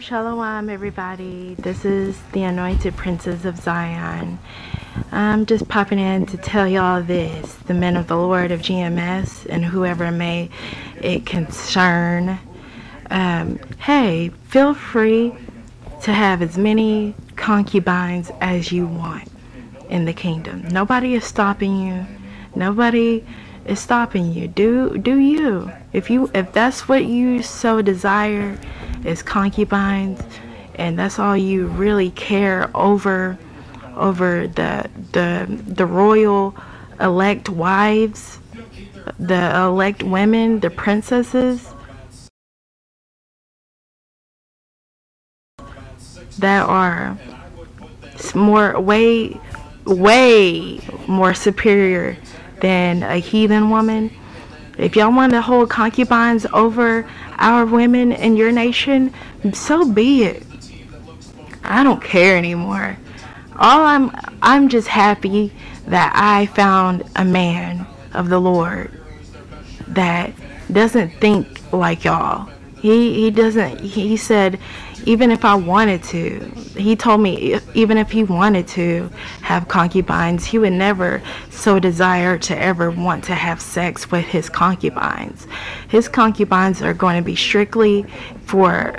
Shalom, everybody. This is the Anointed Princess of Zion. I'm just popping in to tell y'all this, the men of the Lord of GMS and whoever may it concern. Hey, feel free to have as many concubines as you want in the kingdom. Nobody is stopping you. Nobody is stopping you. Do you? If that's what you so desire, is concubines, and that's all you really care over the royal elect wives, the elect women, the princesses that are way more superior than a heathen woman. If y'all want to hold concubines over our women in your nation, so be it. I don't care anymore. I'm just happy that I found a man of the Lord that doesn't think like y'all. He said, even if I wanted to, he told me even if he wanted to have concubines, he would never so desire to ever want to have sex with his concubines. His concubines are going to be strictly for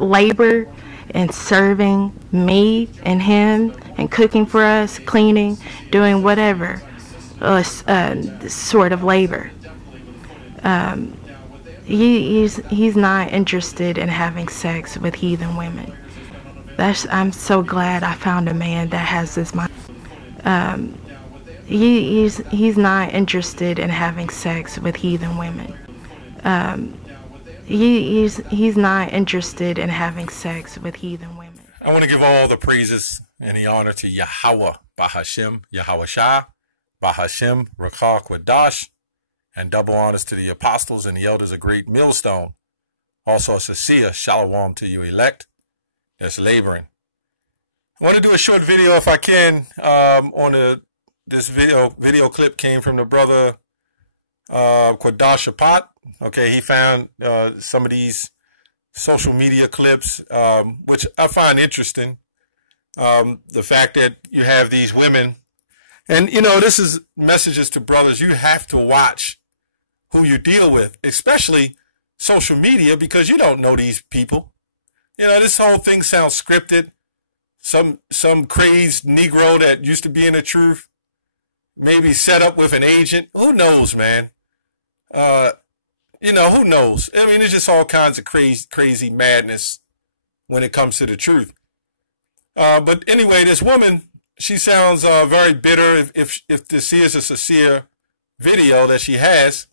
labor and serving me and him and cooking for us, cleaning, doing whatever sort of labor. He's not interested in having sex with heathen women. I'm so glad I found a man that has this mind. He's not interested in having sex with heathen women. He's not interested in having sex with heathen women. I want to give all the praises and the honor to Yahweh, Bahashem, Yahweh Shah, Bahashem, Rakah Kwadash, and double honors to the apostles and the elders of Great Millstone. Also a sincere shalom to you elect that's laboring. I want to do a short video if I can. This video clip came from the brother Kwadash Shapat. Okay, he found some of these social media clips, which I find interesting. The fact that you have these women, and this is messages to brothers. You have to watch who you deal with, especially social media, because you don't know these people. This whole thing sounds scripted. Some crazed Negro that used to be in the truth, maybe set up with an agent. Who knows, man? Who knows? I mean, it's just all kinds of crazy madness when it comes to the truth. But anyway, this woman, she sounds very bitter. If this is a sincere video that she has,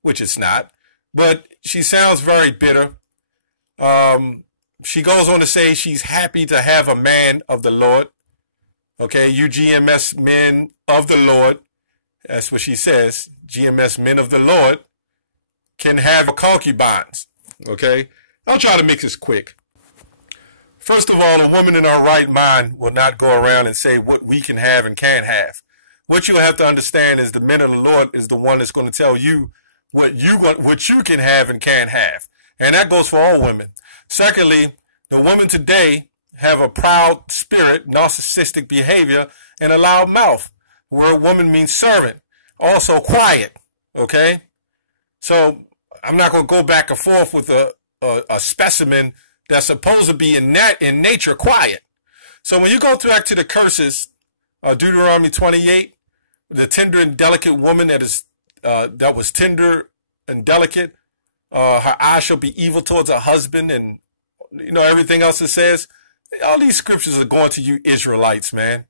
which it's not, but she sounds very bitter. She goes on to say she's happy to have a man of the Lord. Okay, you GMS men of the Lord, that's what she says. GMS men of the Lord can have concubines. Okay, I'll try to make this quick. First of all, a woman in her right mind will not go around and say what we can have and can't have. What you'll have to understand is the men of the Lord is the one that's going to tell you what you can have and can't have. And that goes for all women. Secondly, the women today have a proud spirit, narcissistic behavior, and a loud mouth. The word woman means servant. Also quiet. Okay? So I'm not going to go back and forth with a specimen that's supposed to be in nature quiet. So when you go back to the curses, Deuteronomy 28, the tender and delicate woman that was tender and delicate, her eyes shall be evil towards her husband, and everything else it says. All these scriptures are going to you Israelites, man.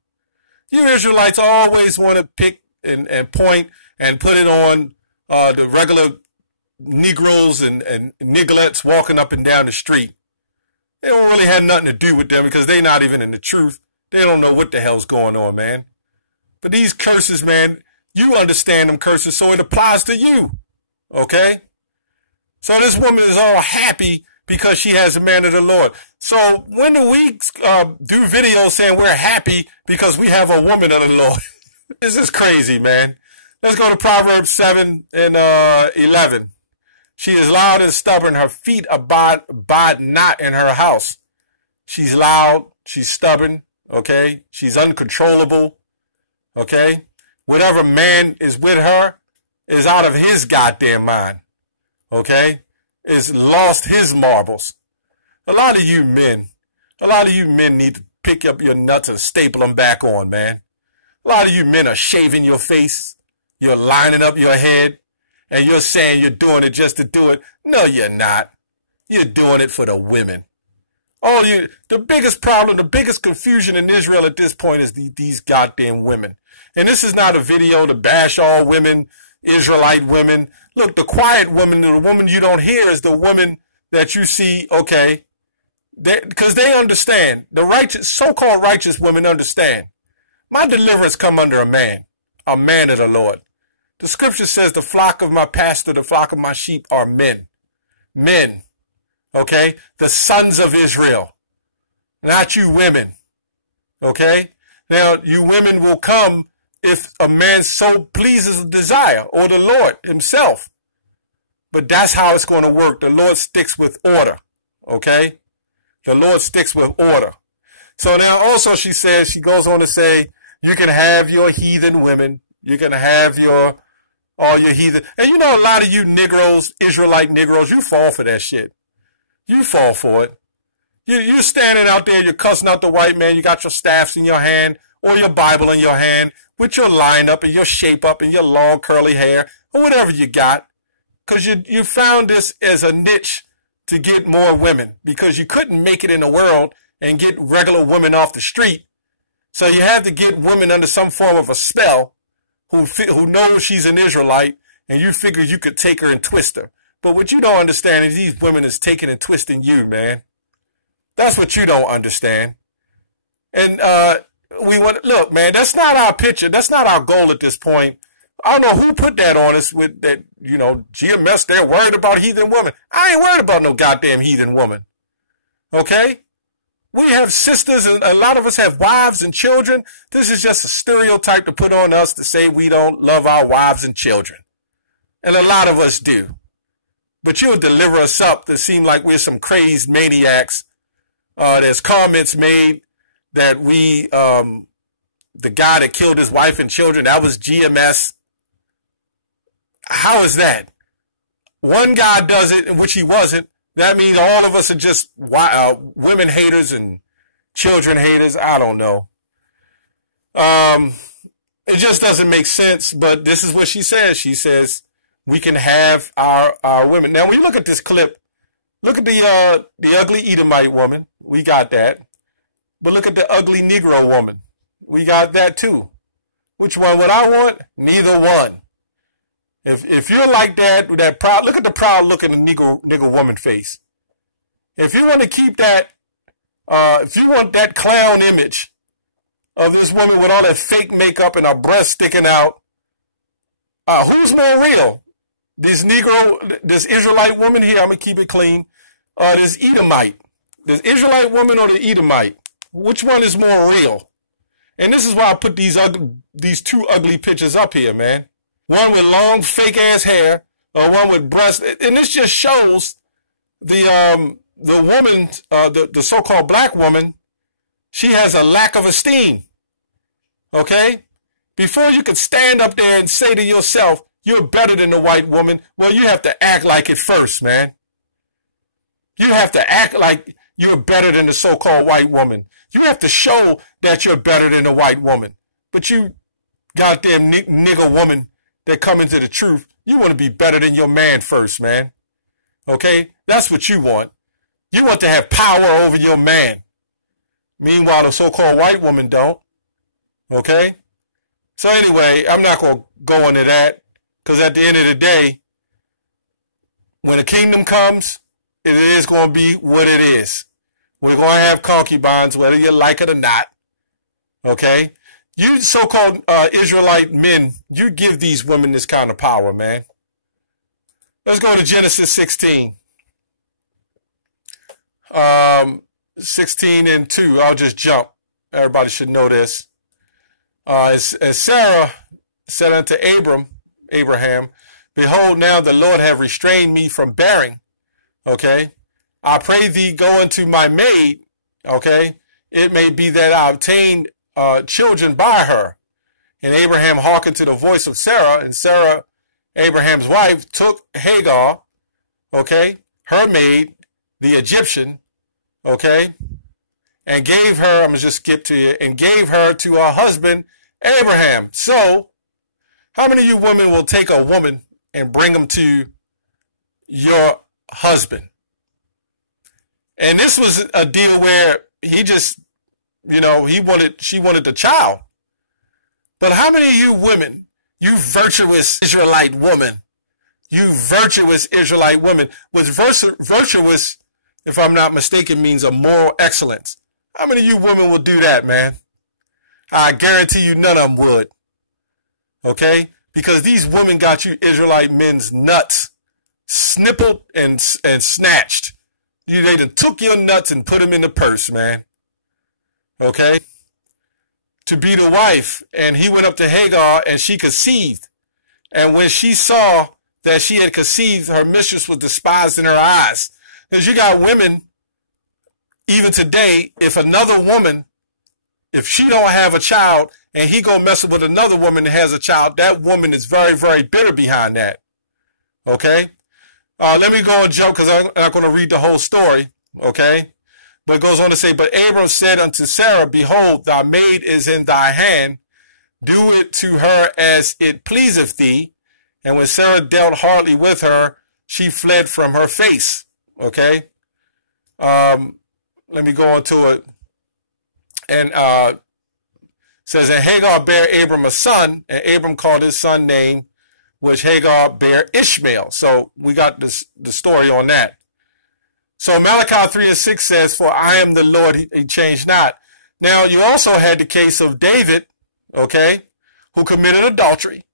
You Israelites always want to pick and point and put it on the regular Negroes and nigglettes walking up and down the street. They don't really have nothing to do with them because they're not even in the truth. They don't know what the hell's going on, man. But these curses, man, you understand them curses, so it applies to you. Okay? So this woman is all happy because she has a man of the Lord. So when do we do videos saying we're happy because we have a woman of the Lord? This is crazy, man. Let's go to Proverbs 7 and 11. She is loud and stubborn. Her feet abide not in her house. She's loud. She's stubborn. Okay. She's uncontrollable. Okay. Whatever man is with her is out of his goddamn mind. Okay. Is lost his marbles. A lot of you men need to pick up your nuts and staple them back on, man. A lot of you men are shaving your face. You're lining up your head. And you're saying you're doing it just to do it. No, you're not. You're doing it for the women. The biggest problem, the biggest confusion in Israel at this point is these goddamn women. And this is not a video to bash all women, Israelite women. Look, the quiet woman, the woman you don't hear is the woman that you see, okay, because they understand. The righteous, so-called righteous women understand. My deliverance come under a man of the Lord. The scripture says the flock of my pastor, the flock of my sheep are men. Men. Okay? The sons of Israel. Not you women. Okay? Now, you women will come if a man so pleases a desire, or the Lord himself. But that's how it's going to work. The Lord sticks with order. Okay? The Lord sticks with order. So now also she goes on to say, you can have your heathen women. You can have all your heathen. And you know, a lot of you Negroes, Israelite Negroes, you fall for that shit. You fall for it. You're standing out there, you're cussing out the white man, you got your staffs in your hand, or your Bible in your hand, with your line up and your shape up and your long curly hair, or whatever you got. Because you found this as a niche to get more women, because you couldn't make it in the world and get regular women off the street. So you had to get women under some form of a spell, who knows she's an Israelite, and you figure you could take her and twist her. But what you don't understand is these women is taking and twisting you, man. That's what you don't understand. And look, man, that's not our picture. That's not our goal at this point. I don't know who put that on us with that, GMS, they're worried about heathen women. I ain't worried about no goddamn heathen woman. Okay? We have sisters, and a lot of us have wives and children. This is just a stereotype to put on us to say we don't love our wives and children. And a lot of us do. But you'll deliver us up to seem like we're some crazed maniacs. There's comments made that the guy that killed his wife and children, that was GMS. How is that? One guy does it, in which he wasn't. That means all of us are just women haters and children haters. I don't know. It just doesn't make sense, but this is what she says. She says, we can have our women. Now, when you look at this clip, look at the ugly Edomite woman. We got that. But look at the ugly Negro woman. We got that too. Which one would I want? Neither one. If you're like that, proud, look at the proud look in the nigger woman face. If you want to keep that, if you want that clown image of this woman with all that fake makeup and her breast sticking out, who's more real? This Israelite woman here, I'm going to keep it clean, this Edomite. This Israelite woman or the Edomite? Which one is more real? And this is why I put these two ugly pictures up here, man. One with long fake-ass hair, or one with breasts. And this just shows the woman, the so-called black woman, she has a lack of esteem. Okay? Before you can stand up there and say to yourself, you're better than the white woman, well, you have to act like it first, man. You have to act like you're better than the so-called white woman. You have to show that you're better than the white woman. But you goddamn nigger woman that come into the truth, you want to be better than your man first, man. Okay? That's what you want. You want to have power over your man. Meanwhile, the so-called white woman don't. Okay? So anyway, I'm not going to go into that, because at the end of the day, when the kingdom comes, it is going to be what it is. We're going to have concubines, whether you like it or not. Okay? You so-called Israelite men, you give these women this kind of power, man. Let's go to Genesis 16. 16 and 2. I'll just jump. Everybody should know this. As Sarah said unto Abraham, Behold, now the Lord have restrained me from bearing. Okay. I pray thee, go unto my maid. Okay. It may be that I obtain children by her. And Abraham hearkened to the voice of Sarah, and Sarah, Abraham's wife, took Hagar, okay, her maid, the Egyptian, okay, and gave her, I'm going to just skip to you, and gave her to her husband, Abraham. So, how many of you women will take a woman and bring them to your husband? And this was a deal where he just, she wanted the child. But how many of you women, you virtuous Israelite woman, was virtuous, if I'm not mistaken, means a moral excellence. How many of you women will do that, man? I guarantee you none of them would. Okay? Because these women got you Israelite men's nuts snippled and snatched. They done took your nuts and put them in the purse, man. Okay? To be the wife, and he went up to Hagar, and she conceived. And when she saw that she had conceived, her mistress was despised in her eyes. Because you got women, even today, if another woman, if she don't have a child, and he gonna mess with another woman that has a child, that woman is very, very bitter behind that. Okay? Let me go and jump, because I'm not going to read the whole story. Okay? But it goes on to say, but Abram said unto Sarah, behold, thy maid is in thy hand. Do it to her as it pleaseth thee. And when Sarah dealt hardly with her, she fled from her face. Okay. Let me go on to it. And says, and Hagar bare Abram a son, and Abram called his son name, which Hagar bare Ishmael. So we got the story on that. So Malachi 3:6 says, for I am the Lord, he changed not. Now, you also had the case of David, okay, who committed adultery.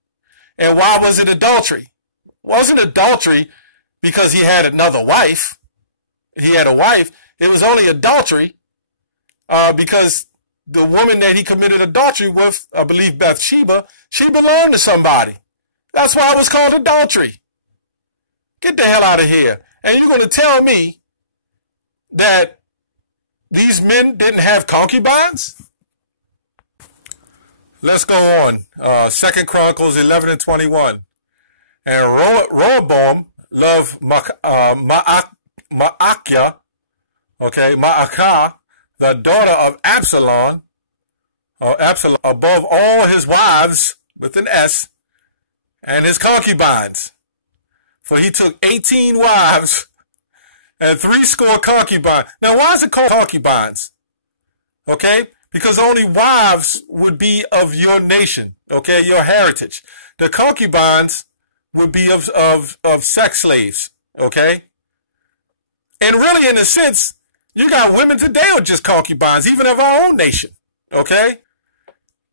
And why was it adultery? It wasn't adultery because he had another wife. He had a wife. It was only adultery because the woman that he committed adultery with, I believe Bathsheba, she belonged to somebody. That's why it was called adultery. Get the hell out of here. And you're going to tell me that these men didn't have concubines? Let's go on. 2 Chronicles 11:21. And Rehoboam loved Ma'akah, the daughter of Absalom, above all his wives, with an S, and his concubines. For he took 18 wives and 80 concubines. Now, why is it called concubines? Okay? Because only wives would be of your nation, okay, your heritage. The concubines would be of sex slaves, okay? And really, in a sense, you got women today who are just concubines, even of our own nation, okay?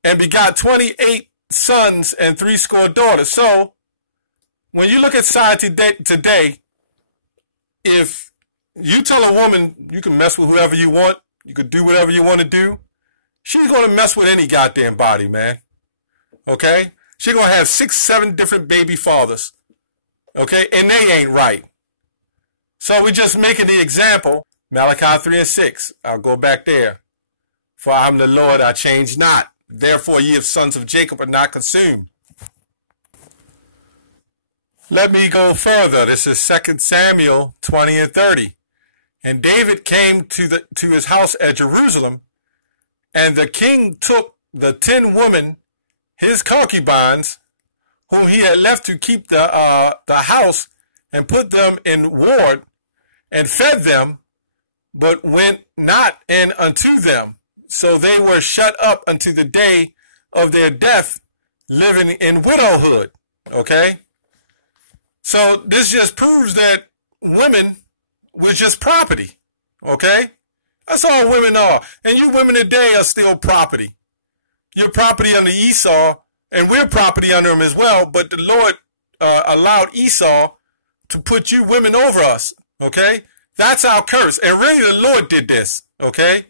And begot 28 sons and 80 daughters. So, when you look at society today, if you tell a woman you can mess with whoever you want, you can do whatever you want to do, she's going to mess with any goddamn body, man. Okay? She's going to have 6, 7 different baby fathers. Okay? And they ain't right. So we're just making the example. Malachi 3:6. I'll go back there. For I'm the Lord, I change not. Therefore ye of sons of Jacob are not consumed. Let me go further. This is 2 Samuel 20:30. And David came to his house at Jerusalem, and the king took the 10 women, his concubines, whom he had left to keep the house, and put them in ward, and fed them, but went not in unto them. So they were shut up unto the day of their death, living in widowhood. Okay? So this just proves that women were just property. Okay? That's all women are. And you women today are still property. You're property under Esau, and we're property under him as well, but the Lord allowed Esau to put you women over us. Okay? That's our curse. And really the Lord did this. Okay?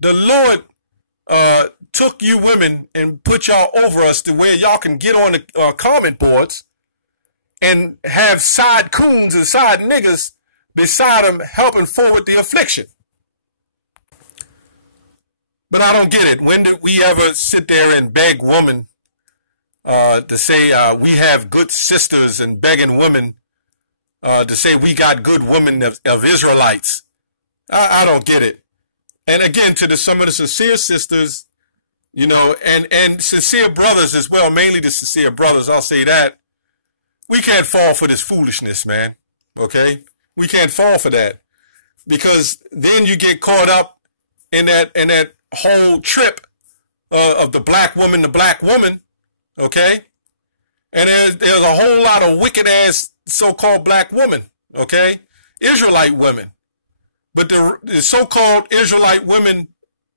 The Lord took you women and put y'all over us to where y'all can get on the comment boards and have side coons and side niggas beside them helping forward the affliction. But I don't get it. When did we ever sit there and beg women to say we have good sisters, and begging women to say we got good women of Israelites? I don't get it. And again, to some of the sincere sisters, you know, and sincere brothers as well, mainly the sincere brothers, I'll say that, we can't fall for this foolishness, man. Okay? We can't fall for that. Because then you get caught up in that whole trip of the black woman, okay? And there's a whole lot of wicked ass so-called black women, okay? Israelite women. But the so-called Israelite women,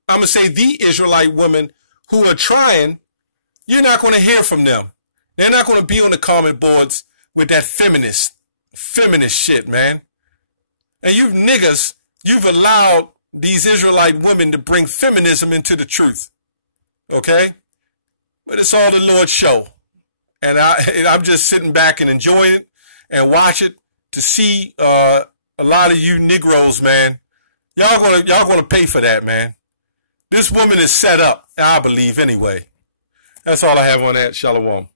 I'm going to say the Israelite women who are trying, you're not going to hear from them. They're not going to be on the comment boards with that feminist shit, man. And you niggas, you've allowed these Israelite women to bring feminism into the truth. Okay? But it's all the Lord's show. And I'm just sitting back and enjoying it and watch it to see a lot of you Negroes, man. Y'all gonna pay for that, man. This woman is set up, I believe, anyway. That's all I have on that. Shalom.